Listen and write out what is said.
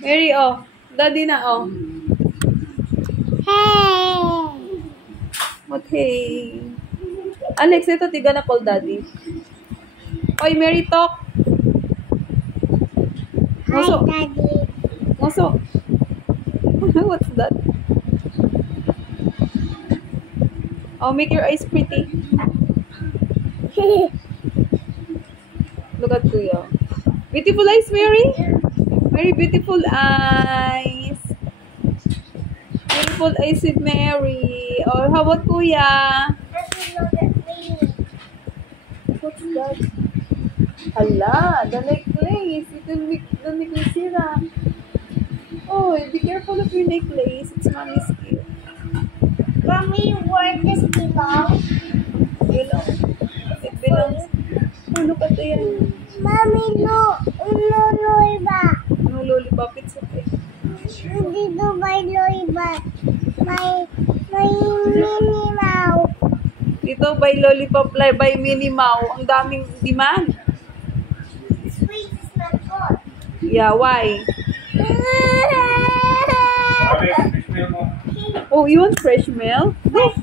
Mary, oh. Daddy na, oh. Hey! What hey? Alex, ito tiga na call daddy. Oy, Mary, talk. Hi, Ngoso. Daddy. Ngoso. What's that? Oh, make your eyes pretty. Look at Kuya. Beautiful eyes, Mary. Very beautiful eyes. Beautiful eyes with Mary. Or how about Kuya? What's that? Hala, the necklace. It will make the necklace sira. Oh, be careful of your necklace. It's mommy's gift. Mommy, where does it belong? It belongs. Oh, look at yan. Mommy, no lollipop. No lollipop. It's okay. Dito may lollipop. May Minnie Mouse. Dito by Lollipop by Minnie Mouse. Ang daming demand. Sweet is not good. Yeah, why? Oh, you want fresh milk? Go.